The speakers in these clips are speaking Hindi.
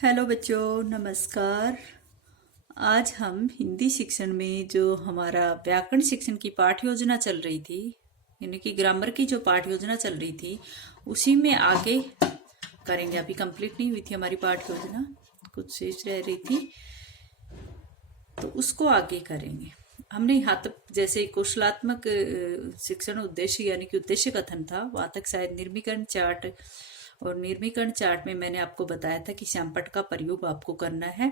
हेलो बच्चों, नमस्कार। आज हम हिंदी शिक्षण में जो हमारा व्याकरण शिक्षण की पाठ योजना चल रही थी, यानी कि ग्रामर की जो पाठ योजना चल रही थी, उसी में आगे करेंगे। अभी कंप्लीट नहीं हुई थी हमारी पाठ योजना, कुछ शेष रह रही थी, तो उसको आगे करेंगे। हमने यहाँ तक जैसे कौशलात्मक शिक्षण उद्देश्य यानी कि उद्देश्य कथन था, वहां तक शायद निर्मीकरण चार्ट, और निर्मीकरण चार्ट में मैंने आपको बताया था कि श्यामपट्ट का प्रयोग आपको करना है।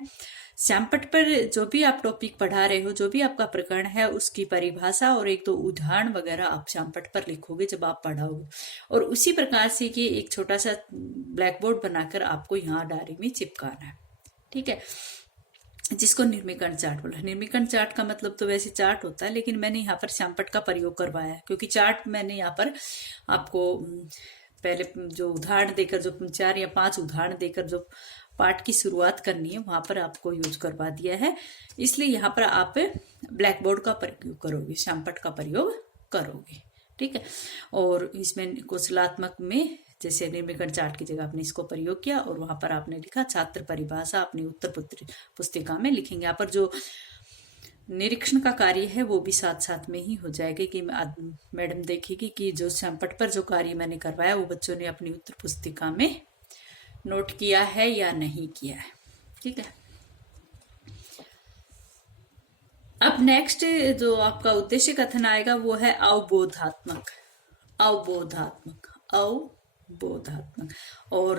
श्यामपट्ट पर जो भी आप टॉपिक पढ़ा रहे हो, जो भी आपका प्रकरण है, उसकी परिभाषा और एक दो उदाहरण वगैरह आप श्यामपट्ट पर लिखोगे जब आप पढ़ाओगे, और उसी प्रकार से ये एक छोटा सा ब्लैक बोर्ड बनाकर आपको यहाँ डायरी में चिपकाना है। ठीक है, जिसको निर्मीकरण चार्ट बोला। निर्मीकरण चार्ट का मतलब तो वैसे चार्ट होता है, लेकिन मैंने यहाँ पर श्यामपट्ट का प्रयोग करवाया है, क्योंकि चार्ट मैंने यहाँ पर आपको पहले जो उदाहरण देकर, जो 4 या 5 उदाहरण देकर जो पाठ की शुरुआत करनी है, वहां पर आपको यूज करवा दिया है। इसलिए यहाँ पर आप ब्लैक बोर्ड का प्रयोग करोगे, श्यामपट्ट का प्रयोग करोगे। ठीक है, और इसमें कौशलात्मक में जैसे निर्मीकरण चार्ट की जगह आपने इसको प्रयोग किया, और वहां पर आपने लिखा छात्र परिभाषा अपनी उत्तर पुस्तिका में लिखेंगे। यहाँ पर जो निरीक्षण का कार्य है वो भी साथ साथ में ही हो जाएगा, कि मैडम देखेगी कि जो श्यामपट्ट पर जो कार्य मैंने करवाया वो बच्चों ने अपनी उत्तर पुस्तिका में नोट किया है या नहीं किया है। ठीक है, अब नेक्स्ट जो आपका उद्देश्य कथन आएगा वो है अवबोधात्मक। अवबोधात्मक अवबोधात्मक और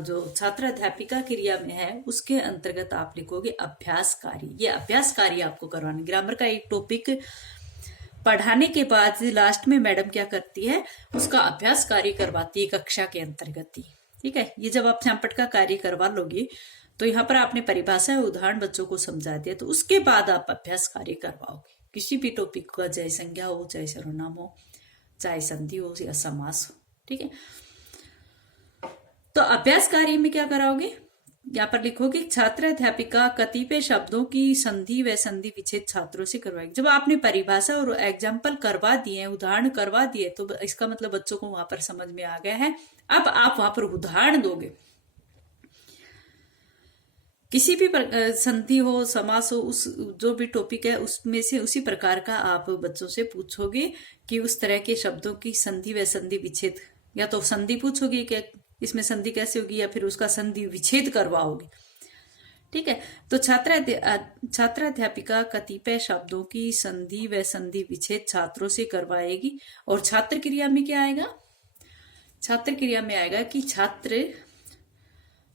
जो छात्र अध्यापिका क्रिया में है उसके अंतर्गत आप लिखोगे अभ्यास कार्य। ये अभ्यास कार्य आपको करवाना। ग्रामर का एक टॉपिक पढ़ाने के बाद लास्ट में मैडम क्या करती है, उसका अभ्यास कार्य करवाती है कक्षा के अंतर्गत ही। ठीक है, ये जब आप श्यामपट्ट का कार्य करवा लोगे तो यहाँ पर आपने परिभाषा उदाहरण बच्चों को समझा दिया, तो उसके बाद आप अभ्यास कार्य करवाओगे किसी भी टॉपिक का, चाहे संज्ञा हो, चाहे सर्वनाम हो, चाहे संधि हो या समास हो। ठीक है, तो अभ्यास कार्य में क्या कराओगे, यहाँ पर लिखोगे छात्र अध्यापिका कतिपय शब्दों की संधि व संधि विच्छेद छात्रों से करवाएगी। जब आपने परिभाषा और एग्जाम्पल करवा दिए, उदाहरण करवा दिए, तो इसका मतलब बच्चों को वहां पर समझ में आ गया है। अब आप वहां पर उदाहरण दोगे, किसी भी संधि हो, समास हो, उस जो भी टॉपिक है उसमें से उसी प्रकार का आप बच्चों से पूछोगे कि उस तरह के शब्दों की संधि व संधि विच्छेद, या तो संधि पूछोगे कि इसमें संधि कैसे होगी, या फिर उसका संधि विच्छेद करवाओगे। ठीक है, तो छात्र अध्यापिका कतिपय शब्दों की संधि व संधि विच्छेद छात्रों से करवाएगी। और छात्र क्रिया में क्या आएगा, छात्र क्रिया में आएगा कि छात्र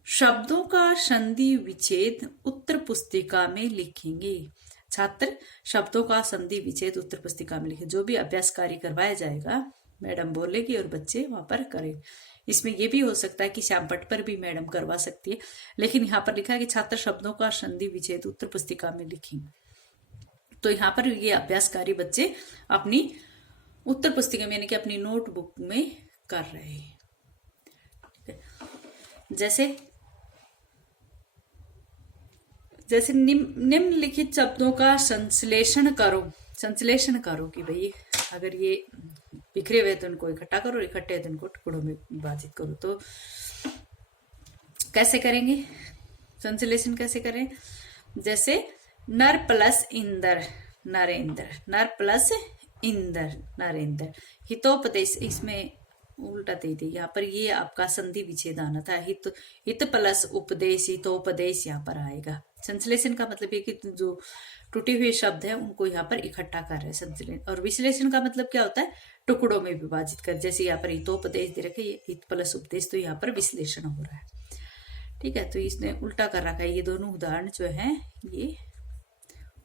शब्दों का संधि विच्छेद उत्तर पुस्तिका में लिखेंगे। छात्र शब्दों का संधि विच्छेद उत्तर पुस्तिका में लिखे। जो भी अभ्यास कार्य करवाया जाएगा मैडम बोलेगी और बच्चे वहां पर करें। इसमें यह भी हो सकता है कि श्यामपट्ट पर भी मैडम करवा सकती है, लेकिन यहाँ पर लिखा है कि छात्र शब्दों का संधि विच्छेद उत्तर पुस्तिका में लिखेंगे। तो यहाँ पर ये अभ्यास कार्य बच्चे अपनी उत्तर पुस्तिका में यानी कि अपनी नोटबुक में कर रहे हैं। जैसे निम्नलिखित शब्दों का संश्लेषण करो। संश्लेषण करो कि भाई अगर ये बिखरे हुए तो इनको इकट्ठा करो, इकट्ठे तो इनको टुकड़ों में विभाजित करो। तो कैसे करेंगे, संश्लेषण कैसे करें, जैसे नर प्लस इंदर नरेंद्र, नर प्लस इंदर नरेंद्र। हितोपदेश, इसमें उल्टा दे दी, यहाँ पर ये आपका संधि विच्छेद आना था। हित प्लस उपदेश, हितोपदेश यहाँ पर आएगा। संश्लेषण का मतलब ये कि जो टूटे हुए शब्द है उनको यहाँ पर इकट्ठा कर रहे हैं संश्लेषण। और विश्लेषण का मतलब क्या होता है, टुकड़ों में विभाजित कर। जैसे यहाँ पर हितोपदेश दे रखे, हित प्लस उपदेश, तो यहाँ पर विश्लेषण हो रहा है। ठीक है, तो इसने उल्टा कर रखा है। ये दोनों उदाहरण जो है ये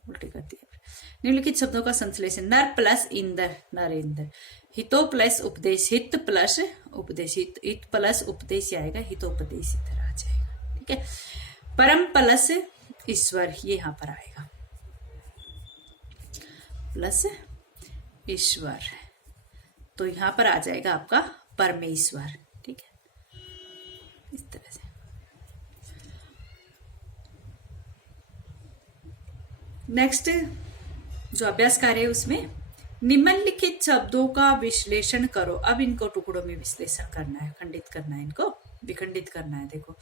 उल्टे कर दिया। निम्नलिखित शब्दों का संश्लेषण, नर प्लस इंदर नरेंद्र, हितो प्लस उपदेश, हित प्लस उपदेश, हित प्लस उपदेश आएगा, हितोपदेश इधर आ जाएगा। ठीक है, परम प्लस ईश्वर, ये यहाँ पर आएगा, प्लस ईश्वर, तो यहाँ पर आ जाएगा आपका परमेश्वर। ठीक है, इस तरह से। नेक्स्ट जो अभ्यास कार्य है उसमें निम्नलिखित शब्दों का विश्लेषण करो। अब इनको टुकड़ों में विश्लेषण करना है, खंडित करना है इनको। विखंडित करना है। देखो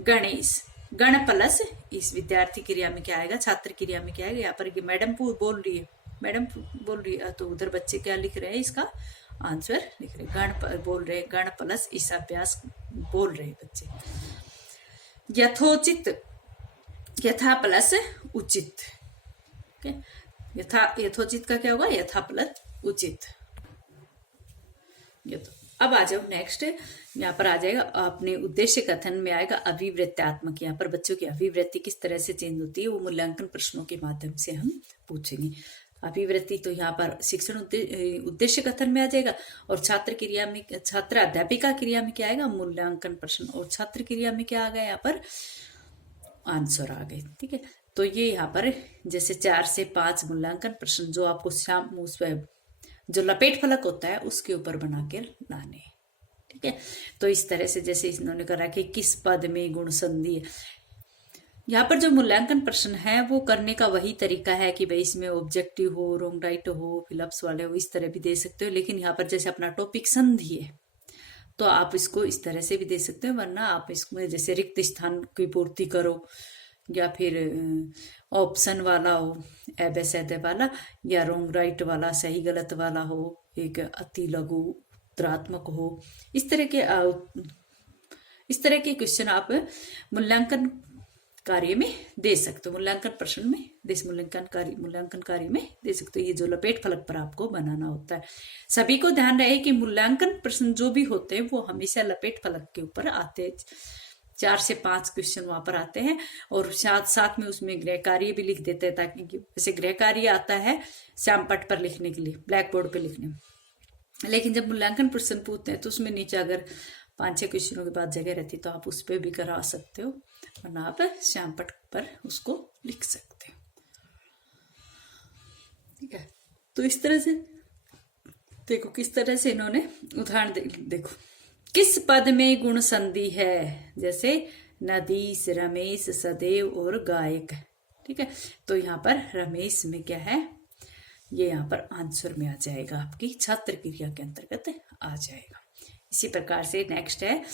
गणेश, गण प्लस इस विद्यार्थी क्रिया में क्या आएगा, छात्र क्रिया में क्या आएगा। यहाँ पर मैडम बोल रही है, मैडम बोल रही है, तो उधर बच्चे क्या लिख रहे हैं, इसका आंसर लिख रहे हैं। गण बोल रहे, गण प्लस इस अभ्यास बोल रहे बच्चे। यथोचित, यथा प्लस उचित, यथोचित का क्या होगा, यथा प्लस उचित। अब आ जाओ नेक्स्ट, यहाँ पर आ जाएगा अपने उद्देश्य कथन में आएगा अभिवृत्त्यात्मक। यहाँ पर बच्चों की अभिवृत्ति किस तरह से चेंज होती है वो मूल्यांकन प्रश्नों के माध्यम से हम पूछेंगे। अभिवृत्ति तो यहाँ पर शिक्षण उद्देश्य कथन में आ जाएगा, और छात्र क्रिया में, छात्र अध्यापिका क्रिया में क्या आएगा, मूल्यांकन प्रश्न, और छात्र क्रिया में क्या आ गया, यहाँ पर आंसर आ गए। ठीक है, तो ये यहाँ पर जैसे 4 से 5 मूल्यांकन प्रश्न जो आपको शाम उस पर जो लपेट फलक होता है उसके ऊपर बना के लाने। ठीक है, तो इस तरह से जैसे इन्होंने करा कि किस पद में गुण संधि है। यहाँ पर जो मूल्यांकन प्रश्न है वो करने का वही तरीका है कि भाई इसमें ऑब्जेक्टिव हो, रोंग राइट हो, फिलअप्स वाले हो, इस तरह भी दे सकते हो। लेकिन यहाँ पर जैसे अपना टॉपिक संधि है तो आप इसको इस तरह से भी दे सकते हो, वरना आप इसमें जैसे रिक्त स्थान की पूर्ति करो, या फिर ऑप्शन वाला हो, एबेसैदे वाला, या रोंग राइट वाला, सही गलत वाला हो, एक अति लघु उत्तरात्मक हो। इस तरह के क्वेश्चन आप मूल्यांकन कार्य में दे सकते हो, मूल्यांकन प्रश्न में मूल्यांकन कार्य में दे सकते हो। ये जो लपेट फलक पर आपको बनाना होता है। सभी को ध्यान रहे कि मूल्यांकन प्रश्न जो भी होते हैं वो हमेशा लपेट फलक के ऊपर आते हैं। 4 से 5 क्वेश्चन वहां पर आते हैं, और साथ में उसमें गृह कार्य भी लिख देते हैं, ताकि जैसे गृह कार्य आता है श्यामपट्ट पर लिखने के लिए, ब्लैक बोर्ड पे लिखने, लेकिन जब मूल्यांकन प्रश्न पूछते हैं तो उसमें नीचे अगर 5-6 क्वेश्चनों के बाद जगह रहती तो आप उस पर भी करा सकते हो, वरना आप श्यामपट्ट पर उसको लिख सकते हो। ठीक है, तो इस तरह से देखो किस तरह से इन्होंने उदाहरण देखो। किस पद में गुण संधि है, जैसे नदीश, रमेश, सदैव और गायक। ठीक है, तो यहाँ पर रमेश में क्या है, ये यहाँ पर आंसर में आ जाएगा, आपकी छात्र क्रिया के अंतर्गत आ जाएगा। इसी प्रकार से नेक्स्ट है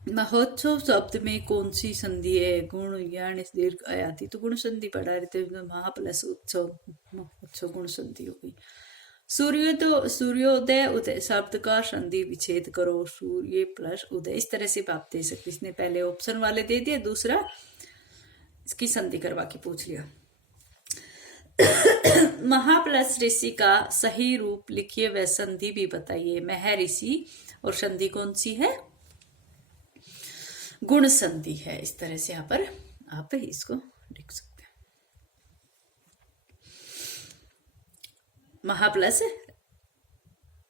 महोत्सव शब्द में कौन सी संधि है, गुण यानी दीर्घ आयाति, तो गुण संधि पढ़ा रहे थे, महा प्लस उत्सव गुण संधि हो गई। सूर्योदय उदय शब्द का संधि विच्छेद करो, सूर्य प्लस उदय, इस तरह से आप दे सकते। इसने पहले ऑप्शन वाले दे दिए, दूसरा इसकी संधि करवा के पूछ लिया। महा प्लस ऋषि का सही रूप लिखिए व संधि भी बताइए। मह ऋषि और संधि कौन सी है, गुण संधि है। इस तरह से यहाँ पर आप इसको लिख सकते हैं। महा प्लस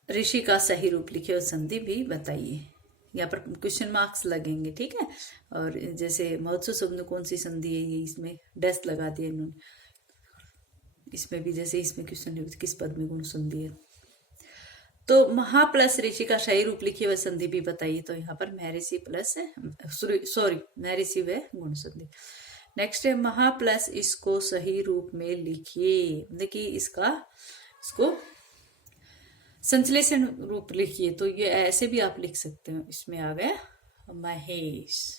ऋषि का सही रूप लिखिए और संधि भी बताइए। यहाँ पर क्वेश्चन मार्क्स लगेंगे। ठीक है, और जैसे महोत्सव शब्द में कौन सी संधि है, ये इसमें डैश लगा दिया इन्होंने। इसमें भी जैसे इसमें क्वेश्चन है किस पद में गुण संधि है, तो महा प्लस ऋषि का सही रूप लिखिए व संधि भी बताइए। तो यहाँ पर महर्षि प्लस महर्षि व गुण संधि। नेक्स्ट है महा प्लस इसको सही रूप में लिखिए, देखिए इसको संश्लेषण रूप लिखिए। तो ये ऐसे भी आप लिख सकते हो। इसमें आ गया महेश।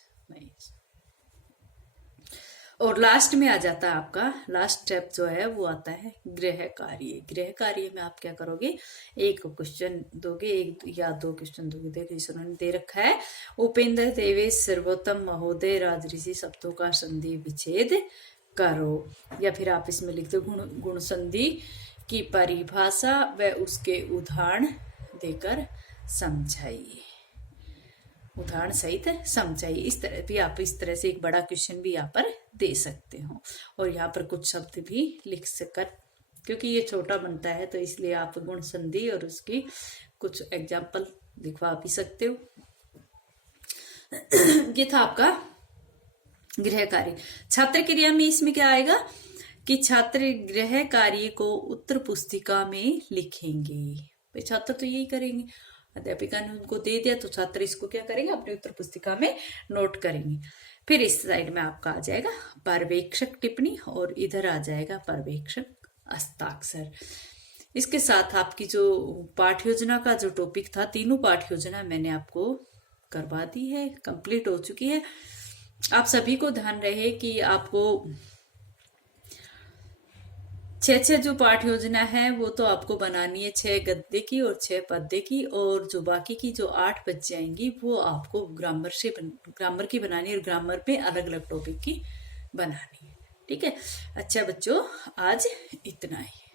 और लास्ट में आ जाता है आपका लास्ट स्टेप जो है वो आता है गृह कार्य। गृह कार्य में आप क्या करोगे, एक क्वेश्चन दोगे, एक या 2 क्वेश्चन दोगे। देखो इस उन्होंने दे रखा है, उपेंद्र देवेश सर्वोत्तम महोदय राजऋषि शब्दों का संधि विच्छेद करो। या फिर आप इसमें लिख दो गुण संधि की परिभाषा व उसके उदाहरण देकर समझाइए, उदाहरण सहित समझाइए। इस तरह भी आप इस तरह से एक बड़ा क्वेश्चन भी यहाँ पर दे सकते हो। और यहाँ पर कुछ शब्द भी लिख सकर, क्योंकि ये छोटा बनता है तो इसलिए आप गुण संधि और उसकी कुछ एग्जाम्पल दिखवा भी सकते हो। ये था आपका गृह कार्य। छात्र क्रिया में इसमें क्या आएगा कि छात्र गृह कार्य को उत्तर पुस्तिका में लिखेंगे। भाई छात्र तो यही करेंगे, अध्यापिका ने उनको दे दिया तो छात्र इसको क्या करेंगे, अपनी उत्तर पुस्तिका में नोट करेंगे। फिर इस साइड में आपका आ जाएगा पर्यवेक्षक टिप्पणी और इधर आ जाएगा पर्यवेक्षक हस्ताक्षर। इसके साथ आपकी जो पाठ योजना का जो टॉपिक था, तीनों पाठ योजना मैंने आपको करवा दी है, कंप्लीट हो चुकी है। आप सभी को ध्यान रहे कि आपको 6 जो पाठ योजना है वो तो आपको बनानी है, 6 गद्य की और 6 पद्य की, और जो बाकी की जो 8 बच जाएंगी वो आपको ग्रामर की बनानी है, और ग्रामर पे अलग अलग टॉपिक की बनानी है। ठीक है। अच्छा बच्चों, आज इतना ही।